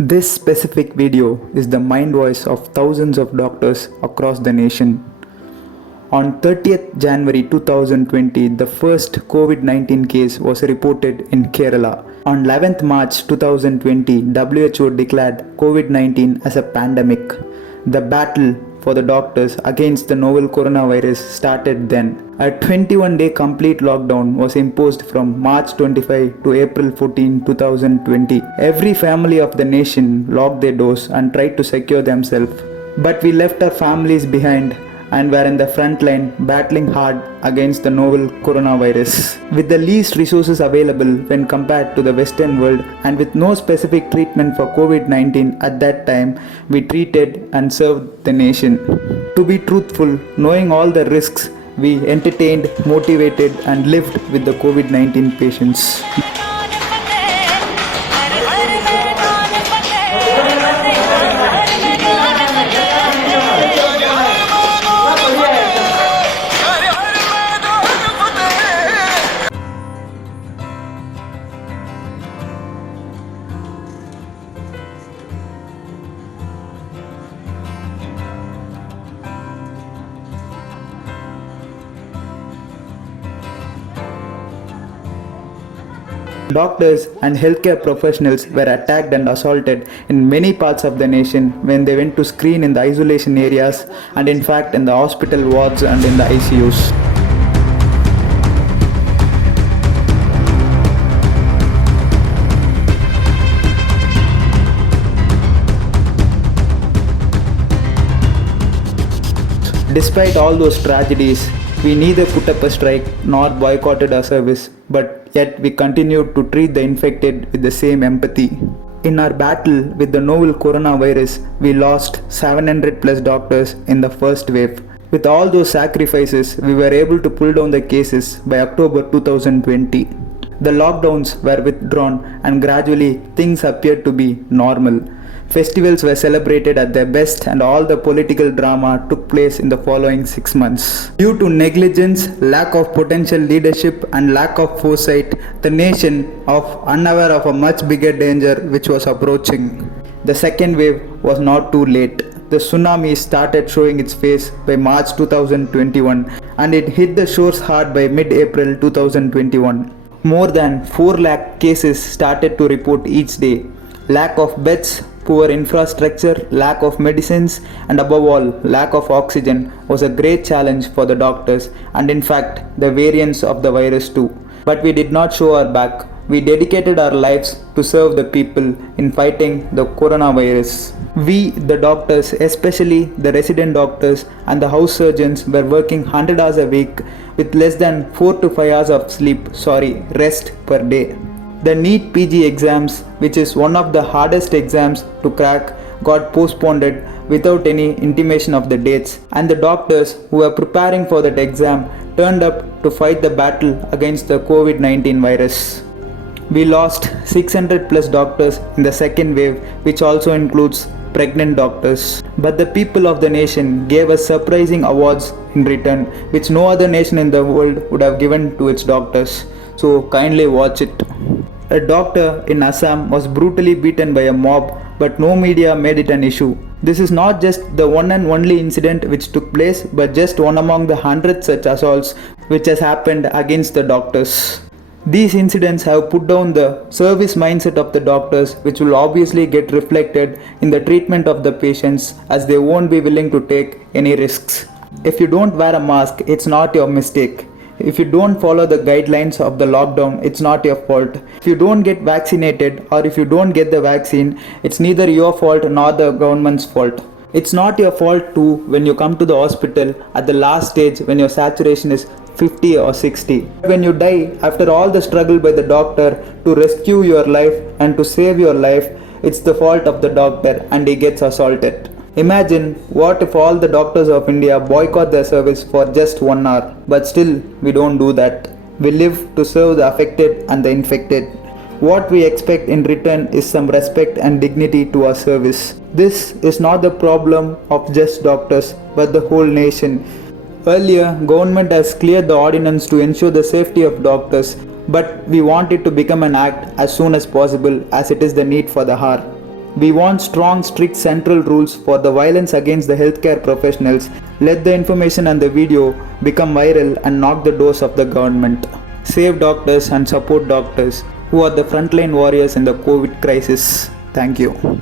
This specific video is the mind voice of thousands of doctors across the nation. On 30th January 2020, the first COVID-19 case was reported in Kerala. On 11th March 2020, WHO declared COVID-19 as a pandemic. The battle for the doctors against the novel coronavirus started then. A 21-day complete lockdown was imposed from March 25 to April 14, 2020. Every family of the nation locked their doors and tried to secure themselves. But we left our families behind and were in the front line battling hard against the novel coronavirus. With the least resources available when compared to the Western world and with no specific treatment for COVID-19 at that time, we treated and served the nation. To be truthful, knowing all the risks, we entertained, motivated and lived with the COVID-19 patients. Doctors and healthcare professionals were attacked and assaulted in many parts of the nation when they went to screen in the isolation areas and in fact in the hospital wards and in the ICUs. Despite all those tragedies, we neither put up a strike nor boycotted our service, but yet we continued to treat the infected with the same empathy. In our battle with the novel coronavirus, we lost 700 plus doctors in the first wave. With all those sacrifices, we were able to pull down the cases by October 2020. The lockdowns were withdrawn and gradually things appeared to be normal. Festivals were celebrated at their best and all the political drama took place in the following 6 months. Due to negligence, lack of potential leadership and lack of foresight, the nation was unaware of a much bigger danger which was approaching. The second wave was not too late. The tsunami started showing its face by March 2021 and it hit the shores hard by mid-April 2021. More than 4 lakh cases started to report each day. Lack of beds, poor infrastructure, lack of medicines, and above all, lack of oxygen was a great challenge for the doctors and in fact, the variants of the virus too. But we did not show our back. We dedicated our lives to serve the people in fighting the coronavirus. We, the doctors, especially the resident doctors and the house surgeons, were working 100 hours a week with less than 4 to 5 hours of rest per day. The NEET PG exams, which is one of the hardest exams to crack, got postponed without any intimation of the dates, and the doctors who were preparing for that exam turned up to fight the battle against the COVID-19 virus. We lost 600 plus doctors in the second wave, which also includes pregnant doctors. But the people of the nation gave us surprising awards in return, which no other nation in the world would have given to its doctors. So kindly watch it. A doctor in Assam was brutally beaten by a mob, but no media made it an issue. This is not just the one and only incident which took place, but just one among the hundreds such assaults which has happened against the doctors. These incidents have put down the service mindset of the doctors, which will obviously get reflected in the treatment of the patients as they won't be willing to take any risks. If you don't wear a mask, it's not your mistake. If you don't follow the guidelines of the lockdown, it's not your fault. If you don't get vaccinated or if you don't get the vaccine, it's neither your fault nor the government's fault. It's not your fault too when you come to the hospital at the last stage when your saturation is 50 or 60. When you die after all the struggle by the doctor to rescue your life and to save your life, it's the fault of the doctor and he gets assaulted. Imagine what if all the doctors of India boycott their service for just 1 hour, but still we don't do that. We live to serve the affected and the infected. What we expect in return is some respect and dignity to our service. This is not the problem of just doctors, but the whole nation. Earlier, government has cleared the ordinance to ensure the safety of doctors, but we want it to become an act as soon as possible as it is the need for the hour. We want strong, strict central rules for the violence against the healthcare professionals. Let the information and the video become viral and knock the doors of the government. Save doctors and support doctors who are the frontline warriors in the COVID crisis. Thank you.